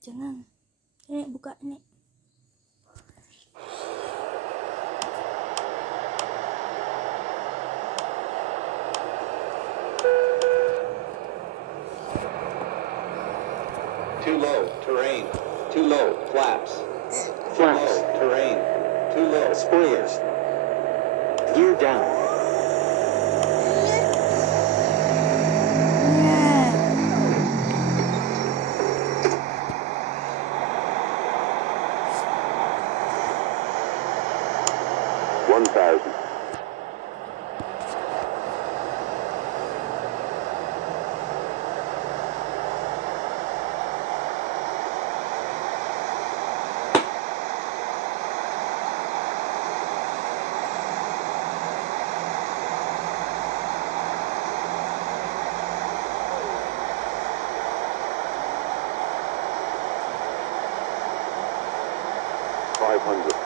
Jangan. Ini buka ini. Too low, terrain. Too low, flaps. Too Flaps. low, terrain. Too low, Spoilers. Gear down. Yeah. 1,000. $500.